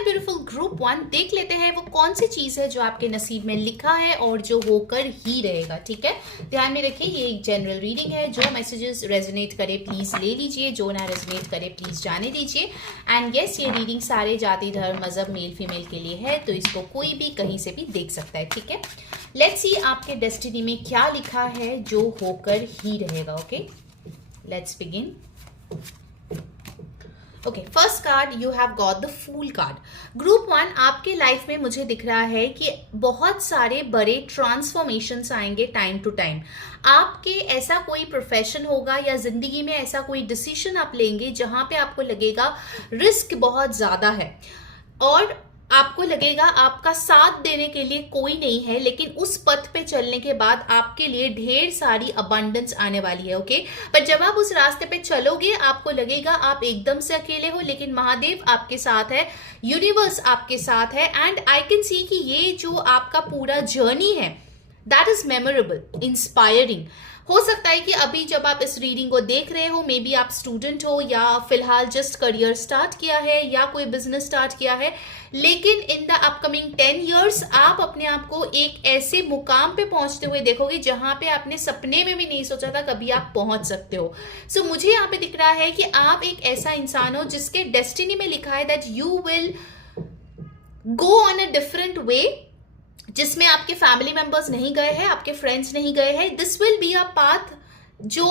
My beautiful group 1, देख लेते हैं वो कौन सी चीज है जो आपके नसीब में लिखा है और जो होकर ही रहेगा। ठीक है, ध्यान में रखिए ये एक जनरल रीडिंग है। जो मैसेजेस रेजोनेट करे प्लीज ले लीजिए, जो ना रेजोनेट करे प्लीज जाने दीजिए। एंड यस, ये रीडिंग सारे जाति धर्म मजहब मेल फीमेल के लिए है, तो इसको कोई भी कहीं से भी देख सकता है। ठीक है, लेट्स सी आपके डेस्टिनी में क्या लिखा है जो होकर ही रहेगा। Okay, let's begin. Okay, first card you have got the fool card. Group 1, आपके लाइफ में मुझे दिख रहा है कि बहुत सारे बड़े ट्रांसफॉर्मेशंस आएंगे टाइम टू टाइम। आपके ऐसा कोई प्रोफेशन होगा या जिंदगी में ऐसा कोई डिसीजन आप लेंगे जहां पे आपको लगेगा रिस्क बहुत ज्यादा है और आपको लगेगा आपका साथ देने के लिए कोई नहीं है, लेकिन उस पथ पे चलने के बाद आपके लिए ढेर सारी अबंडेंस आने वाली है। ओके, पर जब आप उस रास्ते पे चलोगे आपको लगेगा आप एकदम से अकेले हो, लेकिन महादेव आपके साथ है, यूनिवर्स आपके साथ है। एंड आई कैन सी कि ये जो आपका पूरा जर्नी है दैट इज मेमोरेबल, इंस्पायरिंग। हो सकता है कि अभी जब आप इस रीडिंग को देख रहे हो, मे बी आप स्टूडेंट हो या फिलहाल जस्ट करियर स्टार्ट किया है या कोई बिजनेस स्टार्ट किया है, लेकिन इन द अपकमिंग 10 years आप अपने आप को एक ऐसे मुकाम पे पहुंचते हुए देखोगे जहां पे आपने सपने में भी नहीं सोचा था कभी आप पहुंच सकते हो। सो मुझे यहाँ पे दिख रहा है कि आप एक ऐसा इंसान हो जिसके डेस्टिनी में लिखा है that you will go on a different way, जिसमें आपके फैमिली मेंबर्स नहीं गए हैं, आपके फ्रेंड्स नहीं गए हैं। This will be a path जो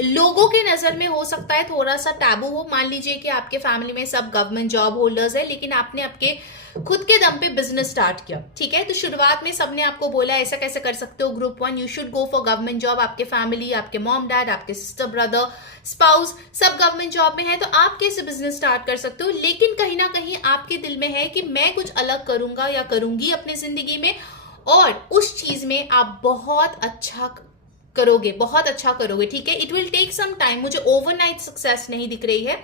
लोगों के नजर में हो सकता है थोड़ा सा टैबू हो। मान लीजिए कि आपके फैमिली में सब गवर्नमेंट जॉब होल्डर्स है, लेकिन आपने आपके खुद के दम पे बिजनेस स्टार्ट किया। ठीक है, तो शुरुआत में सबने आपको बोला ऐसा कैसे कर सकते हो group 1, you should go for government job. आपके फैमिली, आपके मॉम डैड, आपके सिस्टर ब्रदर, स्पाउस सब गवर्नमेंट जॉब में है, तो आप कैसे बिजनेस स्टार्ट कर सकते हो। लेकिन कहीं ना कहीं आपके दिल में है कि मैं कुछ अलग करूंगा या करूंगी अपनी जिंदगी में, और उस चीज में आप बहुत अच्छा करोगे, बहुत अच्छा करोगे। ठीक है, it will take some time, मुझे ओवरनाइट सक्सेस नहीं दिख रही है।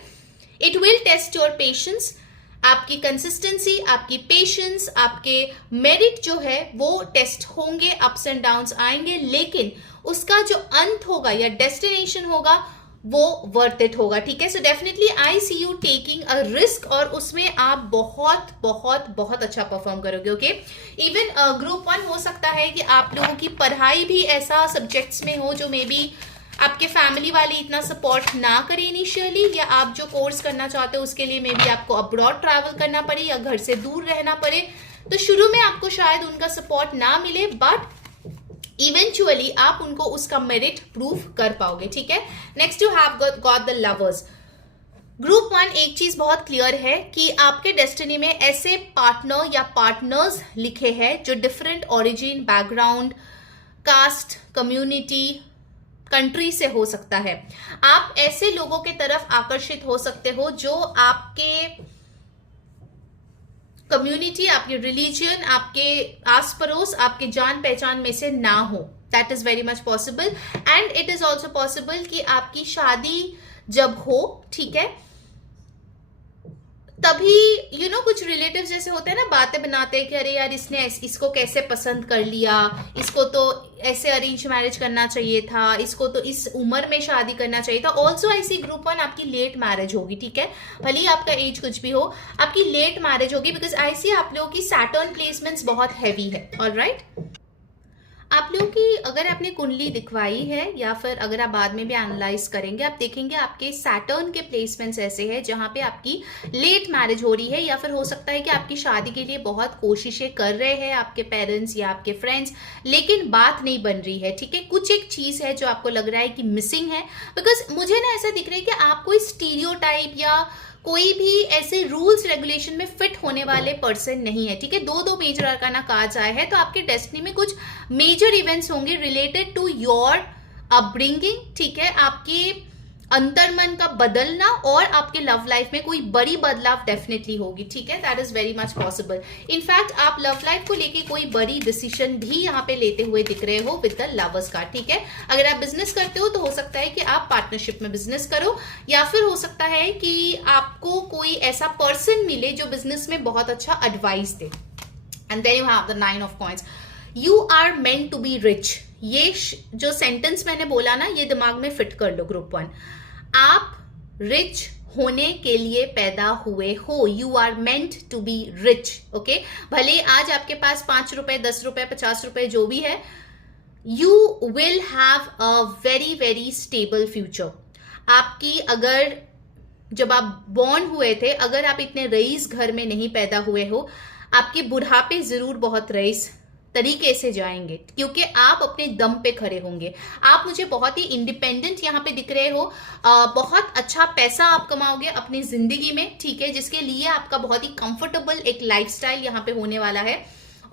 It will test your patience, आपकी कंसिस्टेंसी, आपकी पेशेंस, आपके मेरिट जो है वो टेस्ट होंगे, अप्स एंड डाउन्स आएंगे, लेकिन उसका जो अंत होगा या डेस्टिनेशन होगा वो वर्थ इट होगा। ठीक है, so definitely I see you taking a risk और उसमें आप बहुत बहुत बहुत अच्छा परफॉर्म करोगे। ओके, इवन ग्रुप 1 हो सकता है कि आप लोगों की पढ़ाई भी ऐसा सब्जेक्ट्स में हो जो मे बी आपके फैमिली वाले इतना सपोर्ट ना करें इनिशियली, या आप जो कोर्स करना चाहते हो उसके लिए मे बी आपको अब्रॉड ट्रैवल करना पड़े या घर से दूर रहना पड़े, तो शुरू में आपको शायद उनका सपोर्ट ना मिले, बट इवेंचुअली आप उनको उसका मेरिट प्रूव कर पाओगे। ठीक है, next you have got the lovers. Group 1, एक चीज बहुत क्लियर है कि आपके डेस्टिनी में ऐसे पार्टनर या पार्टनर्स लिखे हैं जो different origin, background, caste, community, country से हो सकता है। आप ऐसे लोगों के तरफ आकर्षित हो सकते हो जो आपके कम्युनिटी, आपके रिलीजन, आपके आस पड़ोस, आपके जान पहचान में से ना हो। That is very much possible. And it is also possible कि आपकी शादी जब हो, ठीक है, तभी कुछ रिलेटिव्स जैसे होते हैं ना, बातें बनाते हैं कि अरे यार इसने इसको कैसे पसंद कर लिया, इसको तो ऐसे अरेंज मैरिज करना चाहिए था, इसको तो इस उम्र में शादी करना चाहिए था। ऑल्सो आई सी ग्रुप 1 आपकी लेट मैरिज होगी। ठीक है, भले ही आपका एज कुछ भी हो, आपकी लेट मैरिज होगी, बिकॉज आई सी आप लोगों की सैटर्न प्लेसमेंट्स बहुत हैवी है। ऑलराइट, आप लोगों की अगर आपने कुंडली दिखवाई है या फिर अगर आप बाद में भी एनालाइज करेंगे, आप देखेंगे आपके सैटर्न के प्लेसमेंट्स ऐसे हैं जहां पे आपकी लेट मैरिज हो रही है, या फिर हो सकता है कि आपकी शादी के लिए बहुत कोशिशें कर रहे हैं आपके पेरेंट्स या आपके फ्रेंड्स, लेकिन बात नहीं बन रही है। ठीक है, कुछ एक चीज है जो आपको लग रहा है कि मिसिंग है, बिकॉज मुझे ना ऐसा दिख रहा है कि आप कोई स्टीरियोटाइप या कोई भी ऐसे रूल्स रेगुलेशन में फिट होने वाले पर्सन नहीं है। ठीक है, दो मेजर अरकाना कार्ड्स आए हैं, तो आपके डेस्टिनी में कुछ मेजर इवेंट्स होंगे रिलेटेड टू योर अपब्रिंगिंग। ठीक है, आपके अंतर्मन का बदलना और आपके लव लाइफ में कोई बड़ी बदलाव डेफिनेटली होगी। ठीक है, that is very much possible. In fact आप लव लाइफ को लेके कोई बड़ी डिसीजन भी यहाँ पे लेते हुए दिख रहे हो विद द लवर्स कार्ड। ठीक है, अगर आप बिजनेस करते हो तो हो सकता है कि आप पार्टनरशिप में बिजनेस करो, या फिर हो सकता है कि आपको कोई ऐसा पर्सन मिले जो बिजनेस में बहुत अच्छा एडवाइस दे। And then you have the 9 of coins, you are meant to be rich. ये जो सेंटेंस मैंने बोला ना, ये दिमाग में फिट कर लो ग्रुप 1, आप रिच होने के लिए पैदा हुए हो। You are meant to be rich, okay. भले आज आपके पास 5 रुपए, 10 रुपए, 50 रुपए जो भी है, you will have a very very stable future. आपकी अगर जब आप बॉर्न हुए थे, अगर आप इतने रईस घर में नहीं पैदा हुए हो, आपके बुढ़ापे जरूर बहुत रईस तरीके से जाएंगे, क्योंकि आप अपने दम पे खड़े होंगे। आप मुझे बहुत ही इंडिपेंडेंट यहाँ पे दिख रहे हो। बहुत अच्छा पैसा आप कमाओगे अपनी जिंदगी में, ठीक है, जिसके लिए आपका बहुत ही कंफर्टेबल एक लाइफस्टाइल यहाँ पे होने वाला है।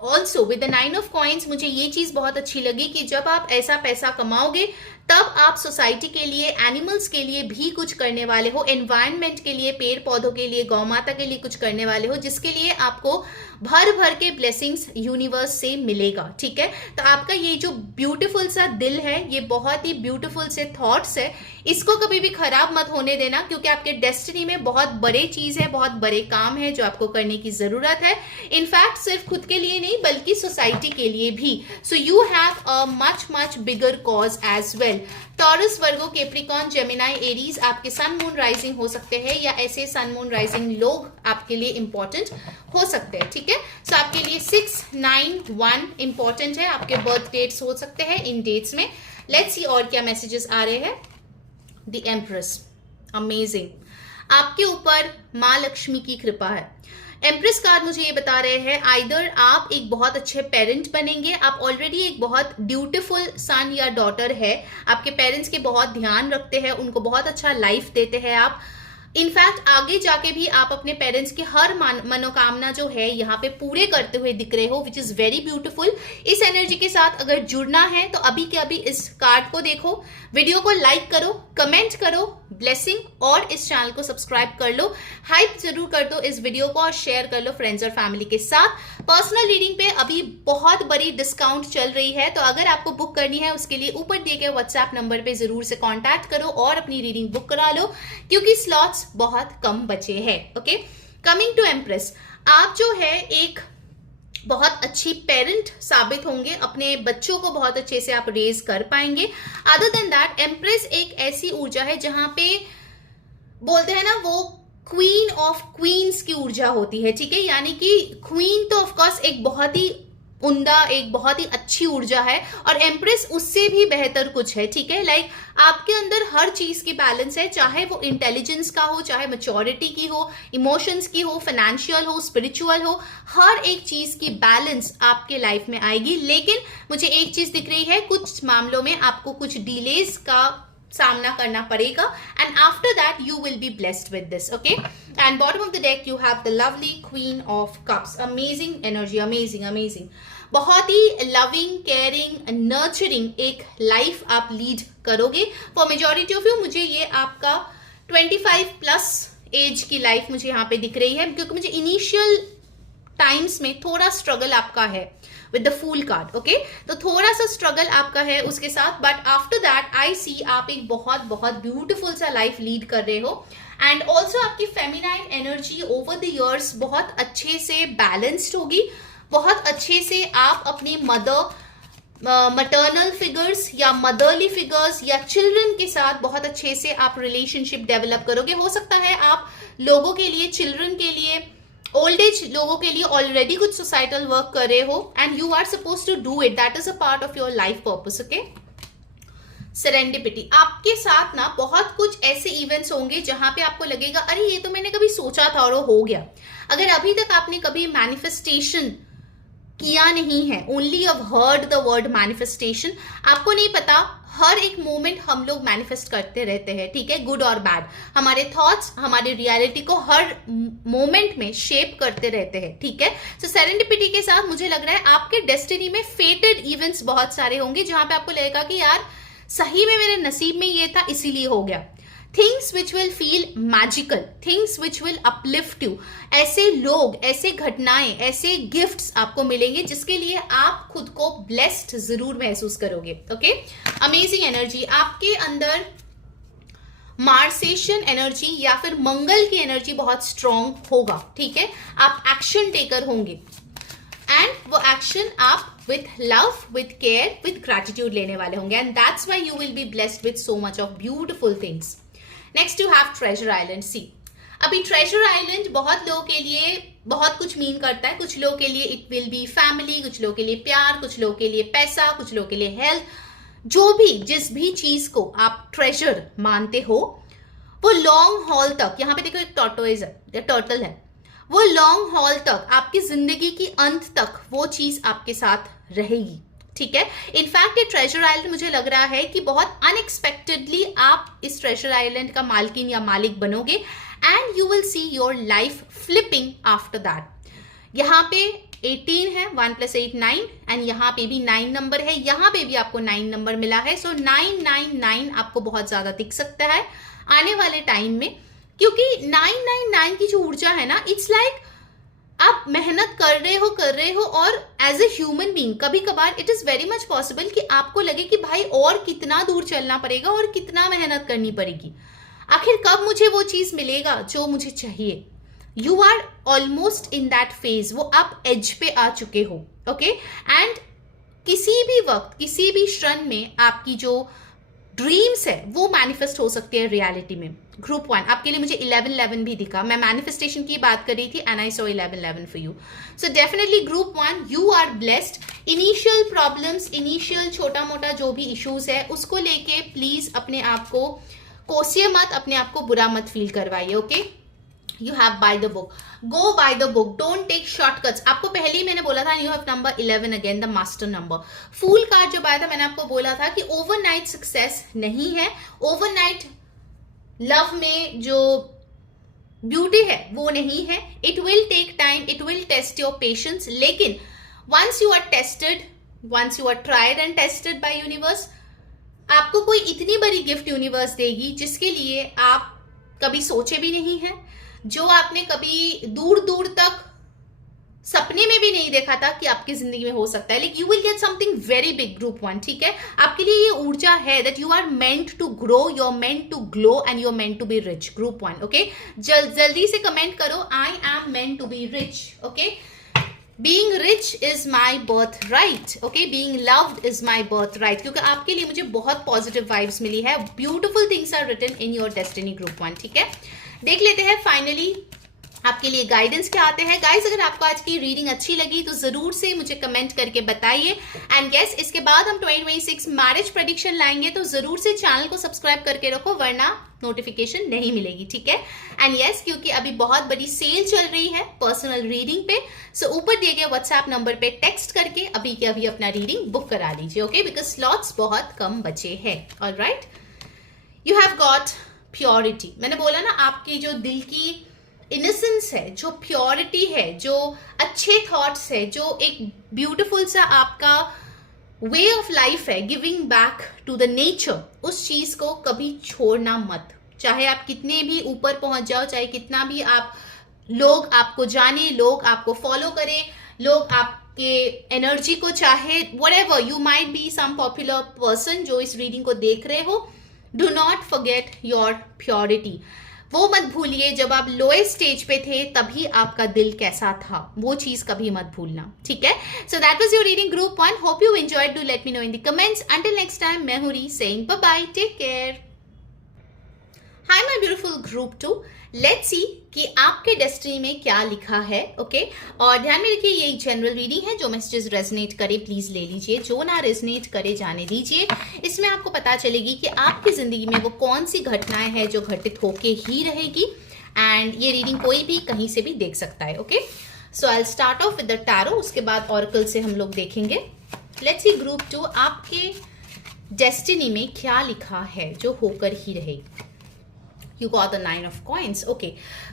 Also with the 9 of coins मुझे ये चीज बहुत अच्छी लगी कि जब आप ऐसा पैसा कमाओगे तब आप सोसाइटी के लिए, एनिमल्स के लिए भी कुछ करने वाले हो, एनवायरनमेंट के लिए, पेड़ पौधों के लिए, गौ माता के लिए कुछ करने वाले हो, जिसके लिए आपको भर भर के ब्लेसिंग्स यूनिवर्स से मिलेगा, ठीक है। तो आपका ये जो ब्यूटीफुल सा दिल है, ये बहुत ही ब्यूटीफुल से थॉट्स है, इसको कभी भी खराब मत होने देना, क्योंकि आपके डेस्टिनी में बहुत बड़े चीज है, बहुत बड़े काम है जो आपको करने की जरूरत है। इनफैक्ट सिर्फ खुद के लिए नहीं बल्कि सोसाइटी के लिए भी। So you have a much bigger cause as well. Taurus, Virgo, Capricorn, Gemini, Aries आपके सन मून राइजिंग हो सकते हैं, या ऐसे सन मून राइजिंग लोग आपके लिए इंपॉर्टेंट हो सकते हैं, ठीक है। सो आपके लिए 6, 9, 1 इंपॉर्टेंट है। आपके बर्थ डेट्स हो सकते हैं इन डेट्स में। लेट्स सी और क्या मैसेजेस आ रहे हैं। The empress, amazing. आपके ऊपर माँ लक्ष्मी की कृपा है। एम्प्रेस कार्ड मुझे ये बता रहे हैं, आइदर आप एक बहुत अच्छे पेरेंट बनेंगे, आप ऑलरेडी एक बहुत ब्यूटीफुल सन या डॉटर है, आपके पेरेंट्स के बहुत ध्यान रखते हैं, उनको बहुत अच्छा लाइफ देते हैं आप। इनफैक्ट आगे जाके भी आप अपने पेरेंट्स की हर मनोकामना जो है यहाँ पे पूरे करते हुए दिख रहे हो, विच इज वेरी ब्यूटीफुल। इस एनर्जी के साथ अगर जुड़ना है तो अभी के अभी इस कार्ड को देखो, वीडियो को लाइक करो, कमेंट करो, ब्लेसिंग, और इस चैनल को सब्सक्राइब कर लो, हाइप जरूर कर दो इस वीडियो को और शेयर कर लो फ्रेंड्स और फैमिली के साथ। पर्सनल रीडिंग पे अभी बहुत बड़ी डिस्काउंट चल रही है, तो अगर आपको बुक करनी है उसके लिए ऊपर दिए गए व्हाट्सएप नंबर पे जरूर से कांटेक्ट करो और अपनी रीडिंग बुक करा लो, क्योंकि स्लॉट्स बहुत कम बचे हैं, ओके। कमिंग टू एम्प्रेस, आप जो है एक बहुत अच्छी पेरेंट साबित होंगे, अपने बच्चों को बहुत अच्छे से आप रेज कर पाएंगे। अदर देन दैट, एम्प्रेस एक ऐसी ऊर्जा है जहां पे बोलते हैं ना, वो क्वीन ऑफ क्वींस की ऊर्जा होती है, ठीक है। यानी कि क्वीन तो ऑफकोर्स एक बहुत ही उम्दा, एक बहुत ही अच्छी ऊर्जा है, और एम्प्रेस उससे भी बेहतर कुछ है, ठीक है। लाइक आपके अंदर हर चीज की बैलेंस है, चाहे वो इंटेलिजेंस का हो, चाहे मैच्योरिटी की हो, इमोशंस की हो, फाइनेंशियल हो, स्पिरिचुअल हो, हर एक चीज की बैलेंस आपके लाइफ में आएगी। लेकिन मुझे एक चीज दिख रही है, कुछ मामलों में आपको कुछ डिलेज का सामना करना पड़ेगा, and after that you will be blessed with this, okay. And bottom of the deck you have the lovely queen of cups, amazing energy, amazing amazing. बहुत ही लविंग, केयरिंग, नर्चरिंग एक लाइफ आप lead करोगे। For majority of you मुझे ये आपका 25 plus as की life मुझे यहाँ पे दिख रही है, क्योंकि मुझे इनिशियल टाइम्स में थोड़ा स्ट्रगल आपका है with the fool card, okay. तो थोड़ा सा स्ट्रगल आपका है उसके साथ, but after that I see आप एक बहुत बहुत ब्यूटीफुल सा लाइफ लीड कर रहे हो। एंड ऑल्सो आपकी feminine energy over the years बहुत अच्छे से बैलेंस्ड होगी, बहुत अच्छे से आप अपनी मटर्नल फिगर्स या मदरली फिगर्स या चिल्ड्रन के साथ बहुत अच्छे से आप रिलेशनशिप डेवलप करोगे। हो सकता है आप लोगों के लिए, चिल्ड्रन के लिए, ओल्ड एज लोगों के लिए ऑलरेडी कुछ सोसाइटल वर्क कर रहे हो, and you are suppose to do it, that is a part of your life purpose, okay. Serendipity, आपके साथ ना बहुत कुछ ऐसे इवेंट्स होंगे जहां पे आपको लगेगा अरे ये तो मैंने कभी सोचा था और हो गया। अगर अभी तक आपने कभी मैनिफेस्टेशन किया नहीं है, only have heard the word manifestation, आपको नहीं पता, हर एक मोमेंट हम लोग मैनिफेस्ट करते रहते हैं, ठीक है, गुड और बैड। हमारे थॉट्स हमारे रियलिटी को हर मोमेंट में शेप करते रहते हैं, ठीक है। सो सेरेंडिपिटी के साथ मुझे लग रहा है आपके डेस्टिनी में फेटेड इवेंट्स बहुत सारे होंगे, जहां पे आपको लगेगा कि यार सही में मेरे नसीब में ये था, इसीलिए हो गया। Things which will feel magical, things which will uplift you, ऐसे लोग, ऐसे घटनाएं, ऐसे गिफ्ट्स आपको मिलेंगे जिसके लिए आप खुद को ब्लेस्ड जरूर महसूस करोगे, ओके। अमेजिंग एनर्जी, आपके अंदर मार्सेशन एनर्जी या फिर मंगल की एनर्जी बहुत स्ट्रॉन्ग होगा, ठीक है। आप एक्शन टेकर होंगे, एंड वो एक्शन आप with love, with care, with gratitude लेने वाले होंगे, and that's why you will be blessed with so much of beautiful things. Next you have Treasure Island. See, अभी ट्रेजर आइलैंड बहुत लोगों के लिए बहुत कुछ मीन करता है। कुछ लोगों के लिए इट विल बी फैमिली, कुछ लोगों के लिए प्यार, कुछ लोगों के लिए पैसा, कुछ लोगों के लिए हेल्थ। जो भी जिस भी चीज को आप ट्रेजर मानते हो वो लॉन्ग हॉल तक, यहाँ पे देखो एक टॉर्टोइज है या टर्टल है, वो लॉन्ग हॉल तक आपकी जिंदगी की अंत तक वो चीज आपके साथ रहेगी। ठीक है, इनफैक्ट ये ट्रेजर आइलैंड मुझे लग रहा है कि बहुत अनएक्सपेक्टेडली आप इस ट्रेजर आइलैंड का मालकिन या मालिक बनोगे and you will see your life flipping after that. यहाँ पे 18 है, 1 + 8 9, एंड यहाँ पे भी 9 नंबर है, यहाँ पे भी आपको 9 नंबर मिला है। सो 999 आपको बहुत ज्यादा दिख सकता है आने वाले टाइम में, क्योंकि 999 की जो ऊर्जा है ना, इट्स लाइक आप मेहनत कर रहे हो और एज ए ह्यूमन बीइंग कभी कभार it is very much possible कि आपको लगे कि भाई और कितना दूर चलना पड़ेगा और कितना मेहनत करनी पड़ेगी, आखिर कब मुझे वो चीज मिलेगा जो मुझे चाहिए। You are almost in that phase, वो आप एज पे आ चुके हो। ओके, एंड किसी भी वक्त किसी भी क्षण में आपकी जो ड्रीम्स है वो मैनिफेस्ट हो सकती है रियलिटी में। ग्रुप 1 आपके लिए मुझे 1111 भी दिखा, मैं मैनिफेस्टेशन की बात कर रही थी and I saw 1111 for you. So definitely group 1 you are blessed. Initial problems, initial छोटा मोटा जो भी इश्यूज है उसको लेके प्लीज अपने आप को कोसिए मत, अपने आप को बुरा मत फील करवाइए। Okay, you have by the book, go by the book, don't take shortcuts. आपको पहले ही मैंने बोला था you have number 11 again, the master number. Fool card जब आया था मैंने आपको बोला था कि ओवरनाइट सक्सेस नहीं है, ओवरनाइट लव में जो ब्यूटी है वो नहीं है। It will take time, it will test your patience, लेकिन once you are tested, once you are tried and tested by universe, आपको कोई इतनी बड़ी गिफ्ट यूनिवर्स देगी जिसके लिए आप कभी सोचे भी नहीं है, जो आपने कभी दूर दूर तक सपने में भी नहीं देखा था कि आपकी जिंदगी में हो सकता है। Like you will get something very big group 1। ठीक है, आपके लिए ये ऊर्जा है that you are meant to grow, you are meant to glow and you are meant to be rich. Group 1, okay, जल्दी से कमेंट करो I am meant to be rich. Okay, being rich is my birth right. Okay, being loved is my birth right, क्योंकि आपके लिए मुझे बहुत positive vibes मिली है। Beautiful things are written in your destiny group 1। ठीक है, देख लेते हैं फाइनली आपके लिए गाइडेंस क्या आते हैं। गाइस, अगर आपको आज की रीडिंग अच्छी लगी तो जरूर से मुझे कमेंट करके बताइए। एंड यस, इसके बाद हम 2026 मैरिज प्रेडिक्शन लाएंगे, तो जरूर से चैनल को सब्सक्राइब करके रखो वरना नोटिफिकेशन नहीं मिलेगी। ठीक है, एंड यस, क्योंकि अभी बहुत बड़ी सेल चल रही है पर्सनल रीडिंग पे, सो ऊपर दिए गए व्हाट्सएप नंबर पे टेक्स्ट करके अभी के अभी अपना रीडिंग बुक करा लीजिए। ओके, बिकॉज स्लॉट्स बहुत कम बचे हैं। Alright, you have got purity. मैंने बोला ना, आपकी जो दिल की इनोसेंस है, जो प्योरिटी है, जो अच्छे थॉट्स है, जो एक ब्यूटीफुल सा आपका वे ऑफ लाइफ है, giving back to the nature, उस चीज को कभी छोड़ना मत। चाहे आप कितने भी ऊपर पहुंच जाओ, चाहे कितना भी आप लोग आपको जाने, लोग आपको फॉलो करें, लोग आपके एनर्जी को चाहे, whatever you might be some popular person जो इस रीडिंग को देख रहे हो, do not forget your purity. वो मत भूलिए जब आप लोएस्ट स्टेज पे थे तभी आपका दिल कैसा था, वो चीज कभी मत भूलना। ठीक है, so that was your reading group 1। Hope you enjoyed, do let me know in the comments. Until next time, मैं हूं री saying bye bye, take care. Hi my beautiful group 2, let's see कि आपके डेस्टिनी में क्या लिखा है। Okay, और ध्यान में रखिए ये एक जनरल रीडिंग है, जो मैसेजेस रेजोनेट करे प्लीज ले लीजिए, जो ना रेजोनेट करे जाने दीजिए। इसमें आपको पता चलेगी कि आपकी जिंदगी में वो कौन सी घटनाएं हैं जो घटित होके ही रहेगी, एंड ये रीडिंग कोई भी कहीं से भी देख सकता है। Okay, so I will start of with the tarot, उसके बाद ऑरेकल से हम लोग देखेंगे। लेट्स सी ग्रुप 2, आपके डेस्टिनी में क्या लिखा है जो होकर ही रहेगी। You got the 9 of coins. Okay.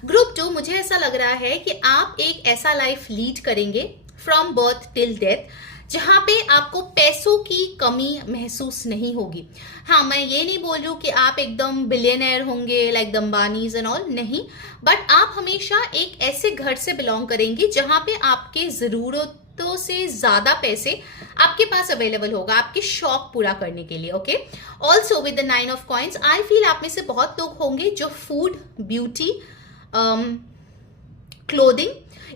Group 2, मुझे ऐसा लग रहा है कि आप एक ऐसा लाइफ लीड करेंगे फ्रॉम बर्थ टिल डेथ जहां पे आपको पैसों की कमी महसूस नहीं होगी। हाँ, मैं ये नहीं बोल रही हूँ कि आप एकदम बिलियनर होंगे like the Ambanis and all, नहीं, बट आप हमेशा एक ऐसे घर से बिलोंग करेंगे जहां पे आपके जरूरतों से ज्यादा पैसे आपके पास अवेलेबल होगा आपके शौक पूरा करने के लिए। Okay, also with the 9 of coins, I feel आप में से बहुत लोग होंगे जो फूड, ब्यूटी, क्लोथिंग,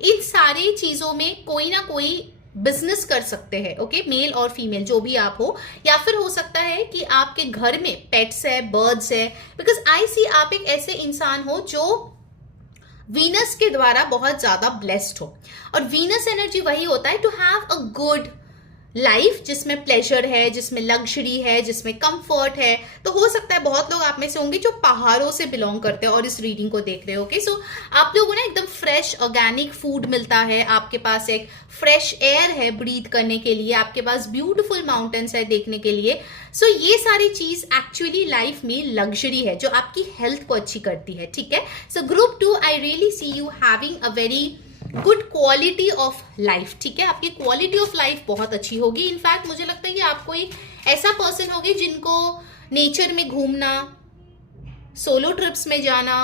इन सारी चीजों में कोई ना कोई बिजनेस कर सकते हैं, ओके, मेल और फीमेल जो भी आप हो, या फिर हो सकता है कि आपके घर में पेट्स है, बर्ड्स है, बिकॉज आई सी आप एक ऐसे इंसान हो जो वीनस के द्वारा बहुत ज्यादा ब्लेस्ड हो। और वीनस एनर्जी वही होता है to have a good life जिसमें प्लेजर है, जिसमें लग्जरी है, जिसमें कंफर्ट है। तो हो सकता है बहुत लोग आप में से होंगे जो पहाड़ों से बिलोंग करते हैं और इस रीडिंग को देख रहे हो, ओके। सो आप लोगों ने एकदम फ्रेश ऑर्गेनिक फूड मिलता है, आपके पास एक फ्रेश एयर है ब्रीथ करने के लिए, आपके पास ब्यूटीफुल माउंटेन्स है देखने के लिए। सो ये सारी चीज एक्चुअली लाइफ में लग्जरी है जो आपकी हेल्थ को अच्छी करती है, ठीक है। So group 2, I really see you having a very good quality of life, ठीक है। आपकी क्वालिटी ऑफ लाइफ बहुत अच्छी होगी। इनफैक्ट मुझे लगता है कि आप कोई ऐसा पर्सन होगे जिनको नेचर में घूमना, सोलो ट्रिप्स में जाना,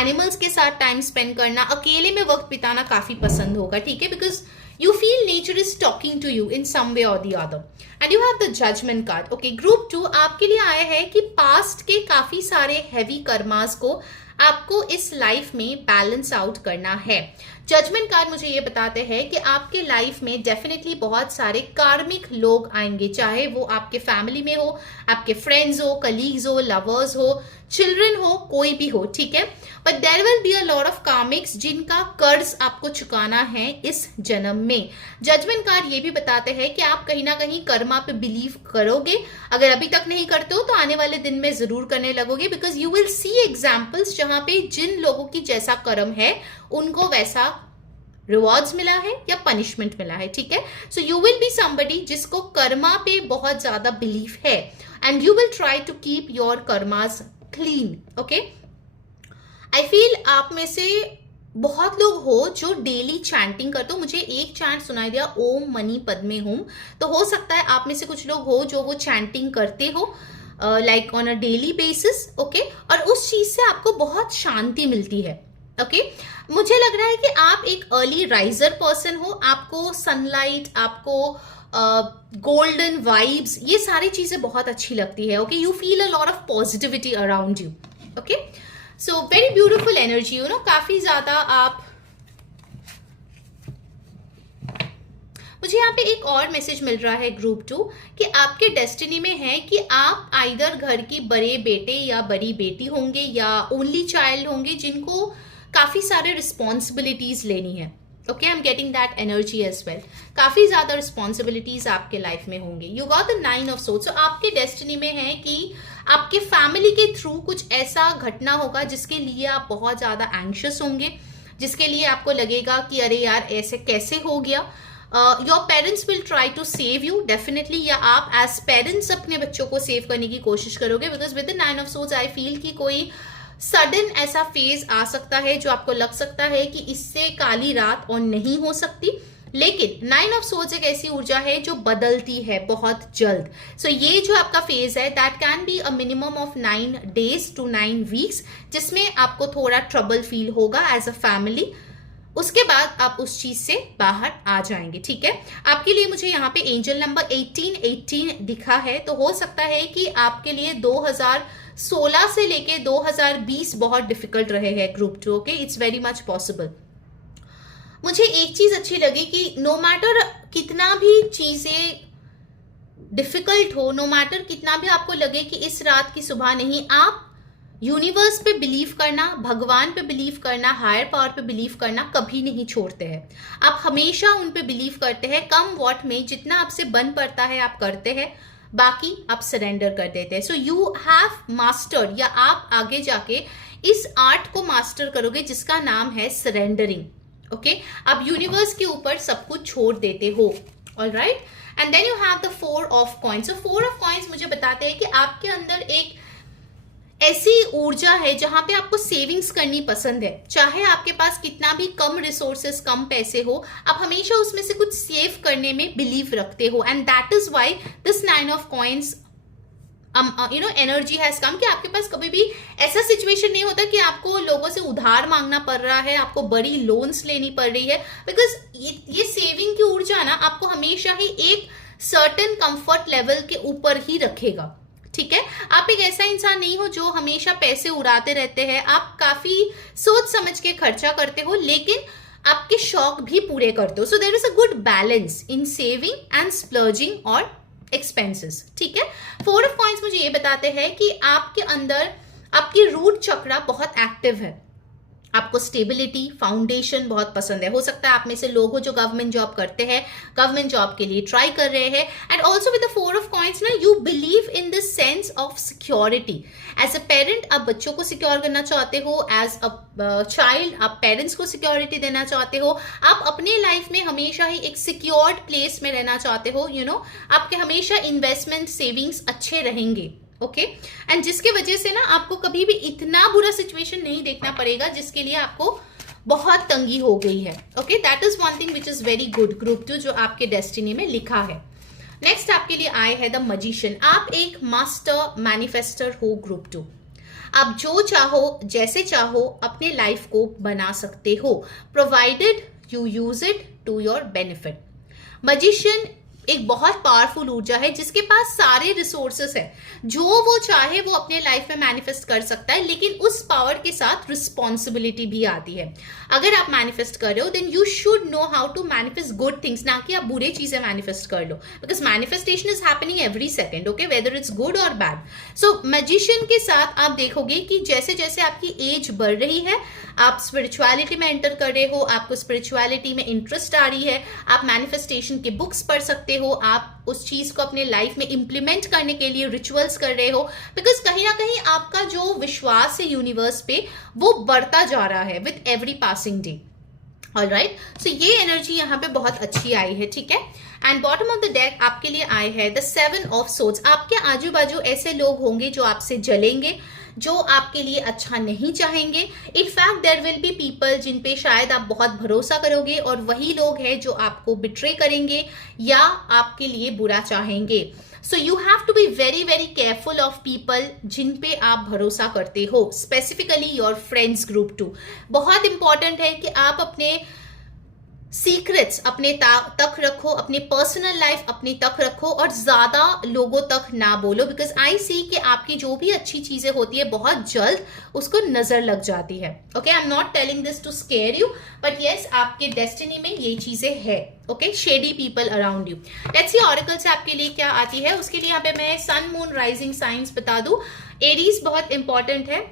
एनिमल्स के साथ टाइम स्पेंड करना, अकेले में वक्त बिताना काफी पसंद होगा, ठीक है, because you feel nature is talking to you in some way or the other. And you have the judgment card. Okay, group 2 आपके लिए आया है कि पास्ट के काफी सारे हैवी कर्मास को आपको इस लाइफ में बैलेंस आउट करना है। जजमेंट कार्ड मुझे ये बताते हैं कि आपके लाइफ में डेफिनेटली बहुत सारे कार्मिक लोग आएंगे, चाहे वो आपके फैमिली में हो, आपके फ्रेंड्स हो, कलीग्स हो, लवर्स हो, चिल्ड्रन हो, कोई भी हो, ठीक है। But there will be a lot of karmics जिनका कर्ज आपको चुकाना है इस जन्म में। जजमेंट कार्ड ये भी बताते हैं कि आप कहीं ना कहीं कर्मा पे बिलीव करोगे। अगर अभी तक नहीं करते हो तो आने वाले दिन में जरूर करने लगोगे, because you will see examples जहां पे जिन लोगों की जैसा कर्म है उनको वैसा रिवॉर्ड्स मिला है या पनिशमेंट मिला है, ठीक है। So you will be somebody जिसको कर्मा पे बहुत ज्यादा बिलीफ है and you will try to keep your karmas clean, okay. I feel आप में से बहुत लोग हो जो डेली चैंटिंग करते हो। मुझे एक चैंट सुनाई दिया, ओम मनी पद्मे होम। तो हो सकता है आप में से कुछ लोग हो जो वो चैंटिंग करते हो like on a daily basis, okay. और उस चीज से आपको बहुत शांति मिलती है, ओके। मुझे लग रहा है कि आप एक अर्ली राइजर पर्सन हो, आपको सनलाइट, आपको गोल्डन वाइब्स, ये सारी चीजें बहुत अच्छी लगती है, okay. You feel a lot of positivity around you, okay. So very beautiful energy, you know, काफी ज्यादा आप। मुझे यहाँ पे एक और मैसेज मिल रहा है ग्रुप 2 कि आपके डेस्टिनी में है कि आप आइदर घर की बड़े बेटे या बड़ी बेटी होंगे या ओनली चाइल्ड होंगे जिनको काफी सारे रिस्पॉन्सिबिलिटीज लेनी है, okay. I am getting that energy as well. काफी ज्यादा रिस्पॉन्सिबिलिटीज आपके लाइफ में होंगे। You got the 9 of swords. So आपके डेस्टिनी में है कि आपके फैमिली के थ्रू कुछ ऐसा घटना होगा जिसके लिए आप बहुत ज्यादा एंग्शियस होंगे, जिसके लिए आपको लगेगा कि अरे यार ऐसे कैसे हो गया। Your parents will try to save you definitely, या आप एज पेरेंट्स अपने बच्चों को सेव करने की कोशिश करोगे, because with the 9 of swords I feel कि कोई सडन ऐसा फेज आ सकता है जो आपको लग सकता है कि इससे काली रात और नहीं हो सकती। लेकिन 9 ऑफ सोर्ड्स एक ऐसी ऊर्जा है जो बदलती है बहुत जल्द। सो ये जो आपका फेज है that can be a minimum of 9 days to 9 weeks, जिसमें आपको थोड़ा ट्रबल फील होगा एज अ फैमिली। उसके बाद आप उस चीज से बाहर आ जाएंगे, ठीक है। आपके लिए मुझे यहाँ पे एंजल नंबर 1818 दिखा है, तो हो सकता है कि आपके लिए 2016 से लेके 2020 बहुत डिफिकल्ट रहे हैं group 2, okay. It's very much possible. मुझे एक चीज अच्छी लगी कि नो मैटर कितना भी चीजें डिफिकल्ट हो, नो मैटर कितना भी आपको लगे कि इस रात की सुबह नहीं, आप यूनिवर्स पे बिलीव करना, भगवान पे बिलीव करना, हायर पावर पे बिलीव करना कभी नहीं छोड़ते हैं। आप हमेशा उन पे बिलीव करते हैं, कम वॉट में जितना आपसे बन पड़ता है आप करते हैं, बाकी आप सरेंडर कर देते हैं। सो यू हैव मास्टर्ड, या आप आगे जाके इस आर्ट को मास्टर करोगे जिसका नाम है सरेंडरिंग, ओके। आप यूनिवर्स के ऊपर सब कुछ छोड़ देते हो, alright. And then you have the 4 of coins. So 4 of coins मुझे बताते हैं कि आपके अंदर एक ऐसी ऊर्जा है जहां पे आपको सेविंग्स करनी पसंद है, चाहे आपके पास कितना भी कम रिसोर्सेस, कम पैसे हो, आप हमेशा उसमें से कुछ सेव करने में बिलीव रखते हो। And that is why this 9 of coins you know energy has come, कि आपके पास कभी भी ऐसा सिचुएशन नहीं होता कि आपको लोगों से उधार मांगना पड़ रहा है, आपको बड़ी लोन्स लेनी पड़ रही है, बिकॉज ये सेविंग की ऊर्जा ना आपको हमेशा ही एक सर्टेन कंफर्ट लेवल के ऊपर ही रखेगा, ठीक है। आप एक ऐसा इंसान नहीं हो जो हमेशा पैसे उड़ाते रहते हैं, आप काफी सोच समझ के खर्चा करते हो, लेकिन आपके शौक भी पूरे करते हो. So there is a good balance in saving and splurging और एक्सपेंसेस. ठीक है. 4 ऑफ कॉइंस मुझे ये बताते हैं कि आपके अंदर आपकी रूट चक्रा बहुत एक्टिव है. आपको स्टेबिलिटी, फाउंडेशन बहुत पसंद है. हो सकता है आप में से लोग हो जो गवर्नमेंट जॉब करते हैं, गवर्नमेंट जॉब के लिए ट्राई कर रहे हैं. And also with the 4 of coins ना, you believe in this sense of security. As a parent आप बच्चों को सिक्योर करना चाहते हो. एज अ चाइल्ड आप पेरेंट्स को सिक्योरिटी देना चाहते हो. आप अपने लाइफ में हमेशा ही एक सिक्योर्ड प्लेस में रहना चाहते हो. यू नो, आपके हमेशा इन्वेस्टमेंट, सेविंग्स अच्छे रहेंगे. ओके. एंड जिसकी वजह से ना आपको कभी भी इतना बुरा सिचुएशन नहीं देखना पड़ेगा जिसके लिए आपको बहुत तंगी हो गई है. Okay. That is one thing which is very good. Group 2 जो आपके डेस्टिनी में लिखा है. नेक्स्ट आपके लिए आए है द मजिशियन. आप एक मास्टर मैनिफेस्टर हो ग्रुप 2. आप जो चाहो, जैसे चाहो अपने लाइफ को बना सकते हो, provided you use it to your benefit. Magician एक बहुत पावरफुल ऊर्जा है जिसके पास सारे रिसोर्सेस है. जो वो चाहे वो अपने लाइफ में मैनिफेस्ट कर सकता है, लेकिन उस पावर के साथ रिस्पॉन्सिबिलिटी भी आती है. अगर आप मैनिफेस्ट कर रहे हो then you should know how to manifest good things, ना कि आप बुरे चीजें मैनिफेस्ट कर लो. Because manifestation is happening every second. Okay, whether it's good और बैड. सो मैजिशियन के साथ आप देखोगे कि जैसे जैसे आपकी एज बढ़ रही है, आप स्पिरिचुअलिटी में एंटर कर रहे हो, आपको स्पिरिचुअलिटी में इंटरेस्ट आ रही है, आप मैनिफेस्टेशन के बुक्स पढ़ सकते हो, आप उस चीज को अपने लाइफ में इंप्लीमेंट करने के लिए रिचुअल्स कर रहे हो. बिकॉज कहीं ना कहीं आपका जो विश्वास है यूनिवर्स पे वो बढ़ता जा रहा है with every passing day. Alright. So ये एनर्जी यहाँ पे बहुत अच्छी आई है. ठीक है. And bottom of the deck आपके लिए आए हैं द 7 ऑफ सोर्ड्स. आपके आजू बाजू ऐसे लोग होंगे जो आपसे जलेंगे, जो आपके लिए अच्छा नहीं चाहेंगे. In fact there will be people जिन पे शायद आप बहुत भरोसा करोगे और वही लोग हैं जो आपको बिट्रे करेंगे या आपके लिए बुरा चाहेंगे. So you have to be very very careful of people जिन पे आप भरोसा करते हो. Specifically your friends group 2. बहुत इंपॉर्टेंट है कि आप अपने सीक्रेट्स अपने तक रखो, अपने पर्सनल लाइफ अपने तक रखो और ज्यादा लोगों तक ना बोलो. बिकॉज आई सी कि आपकी जो भी अच्छी चीजें होती है बहुत जल्द उसको नजर लग जाती है. Okay, I am not telling this to scare you, but yes आपके डेस्टिनी में ये चीजें है. Okay, shady people around you. Let's see oracle से आपके लिए क्या आती है. उसके लिए यहाँ पे मैं सन मून राइजिंग साइंस बता दूं. एरीज बहुत इंपॉर्टेंट है.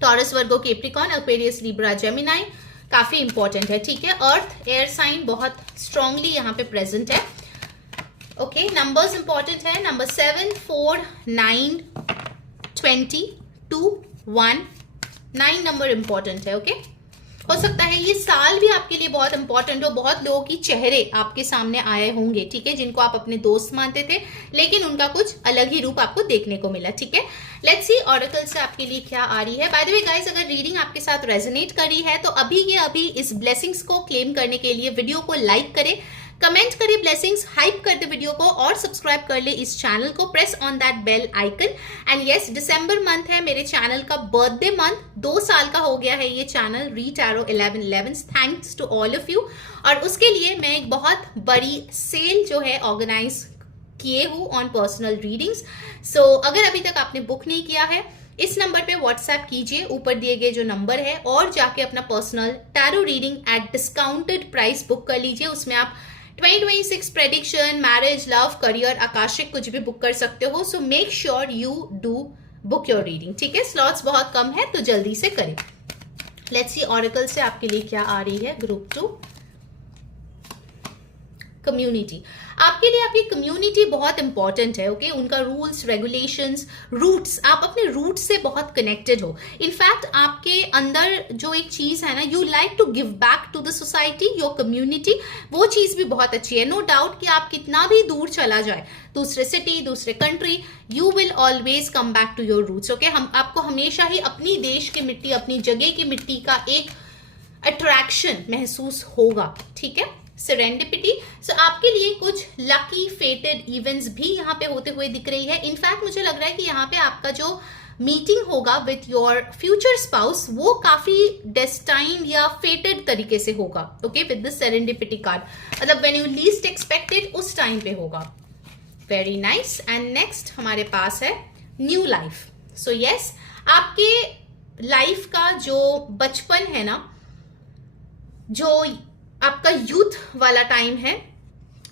Taurus, Virgo, Capricorn, Aquarius, Libra, Gemini काफी इंपॉर्टेंट है. ठीक है. अर्थ, एयर साइन बहुत स्ट्रांगली यहाँ पे प्रेजेंट है. ओके, नंबर्स इंपॉर्टेंट है. नंबर 7, 4, 9, 20, 2, 1. 9 नंबर इंपॉर्टेंट है. ओके, हो सकता है ये साल भी आपके लिए बहुत इंपॉर्टेंट हो. बहुत लोगों की चेहरे आपके सामने आए होंगे, ठीक है, जिनको आप अपने दोस्त मानते थे लेकिन उनका कुछ अलग ही रूप आपको देखने को मिला. ठीक है. लेट्स सी ऑरेकल से आपके लिए क्या आ रही है. बाय द वे गाइस, अगर रीडिंग आपके साथ रेजोनेट कर रही है तो अभी इस ब्लेसिंग्स को क्लेम करने के लिए वीडियो को लाइक करें, कमेंट करें ब्लेसिंग्स, हाइप कर दे वीडियो को और सब्सक्राइब कर ले इस चैनल को. Press on that bell icon. And yes, दिसंबर मंथ है मेरे चैनल का बर्थडे मंथ. 2 साल का हो गया है ये channel read tarot 1111. Thanks to all of you. और उसके लिए मैं एक बहुत बड़ी सेल जो है ऑर्गेनाइज किए हूँ ऑन पर्सनल रीडिंग्स. सो अगर अभी तक आपने बुक नहीं किया है, इस नंबर पे व्हाट्सएप कीजिए, ऊपर दिए गए जो नंबर है, और जाके अपना personal tarot reading eight discounted price book कर लीजिए. उसमें आप 2026 prediction, marriage, love, career, Akashic कुछ भी बुक कर सकते हो. सो make sure you do book your reading. ठीक है. स्लॉट्स बहुत कम है तो जल्दी से करें. लेट्स सी ऑरेकल से आपके लिए क्या आ रही है. Group 2, community. आपके लिए आपकी कम्युनिटी बहुत इंपॉर्टेंट है. ओके, उनका रूल्स, रेगुलेशंस, रूट्स, आप अपने रूट से बहुत कनेक्टेड हो. इनफैक्ट आपके अंदर जो एक चीज है ना, you like to give back to the society, your community, वो चीज भी बहुत अच्छी है. नो डाउट कि आप कितना भी दूर चला जाए, दूसरे सिटी, दूसरे country, you will always come back to your roots. Okay, हम आपको हमेशा ही अपनी देश की मिट्टी, अपनी जगह की मिट्टी का एक अट्रैक्शन महसूस होगा. ठीक है. सेरेंडिपिटी. सो आपके लिए कुछ लकी फेटेड इवेंट्स भी यहाँ पे होते हुए दिख रही है. इनफैक्ट मुझे लग रहा है कि यहाँ पे आपका जो मीटिंग होगा विथ योर फ्यूचर स्पाउस वो काफी डेस्टाइन्ड या फेटेड तरीके से होगा. Okay, with the serendipity card, मतलब व्हेन यू लीस्ट एक्सपेक्टेड उस टाइम पे होगा. Very nice. एंड नेक्स्ट हमारे पास है न्यू लाइफ. सो यस, आपके लाइफ का जो बचपन है ना, जो आपका यूथ वाला टाइम है,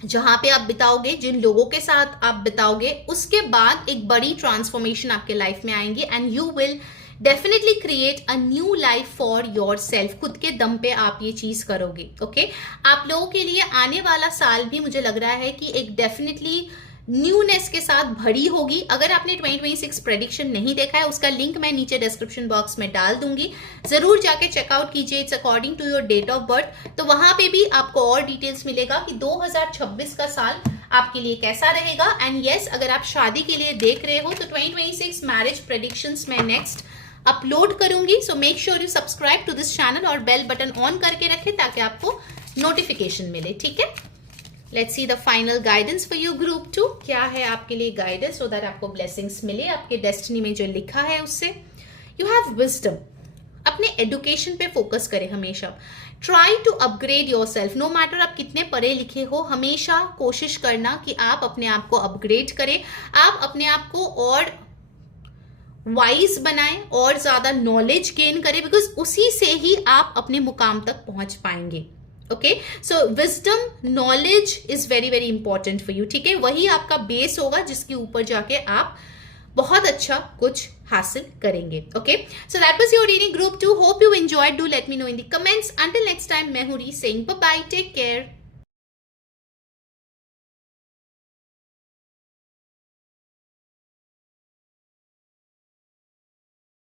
जहां पे आप बिताओगे, जिन लोगों के साथ आप बिताओगे, उसके बाद एक बड़ी ट्रांसफॉर्मेशन आपके लाइफ में आएंगी and you will definitely create a new life for your self. खुद के दम पे आप ये चीज करोगे। ओके, आप लोगों के लिए आने वाला साल भी मुझे लग रहा है कि एक डेफिनेटली न्यूनेस के साथ भरी होगी। अगर आपने 2026 प्रेडिक्शन नहीं देखा है, उसका लिंक मैं नीचे डिस्क्रिप्शन बॉक्स में डाल दूंगी, जरूर जाके चेकआउट कीजिए। It's according to your date of birth, तो वहां पे भी आपको और डिटेल्स मिलेगा कि 2026 का साल आपके लिए कैसा रहेगा। एंड यस, अगर आप शादी के लिए देख रहे हो तो 2026 मैरिज प्रेडिक्शंस मैं नेक्स्ट अपलोड करूंगी। So make sure you subscribe to this channel और बेल बटन ऑन करके रखें ताकि आपको नोटिफिकेशन मिले। ठीक है, let's see the final guidance for you group 2। क्या है आपके लिए गाइडेंस सो दैट आपको ब्लेसिंग्स मिले आपके डेस्टिनी में जो लिखा है उससे। You have wisdom. अपने एजुकेशन पे फोकस करें हमेशा। Try to upgrade your self. No matter आप कितने पढ़े लिखे हो, हमेशा कोशिश करना कि आप अपने आप को अपग्रेड करें, आप अपने आप को और वाइज बनाएं और ज्यादा नॉलेज गेन करें, बिकॉज उसी से ही आप अपने मुकाम तक पहुंच पाएंगे। Okay, so wisdom, knowledge is very very important for you. ठीक है, वही आपका बेस होगा जिसके ऊपर जाके आप बहुत अच्छा कुछ हासिल करेंगे। Okay, so that was your reading group 2। Hope you enjoyed. Do let me know in the comments. Until next time, मैं हूं री saying bye bye, take care.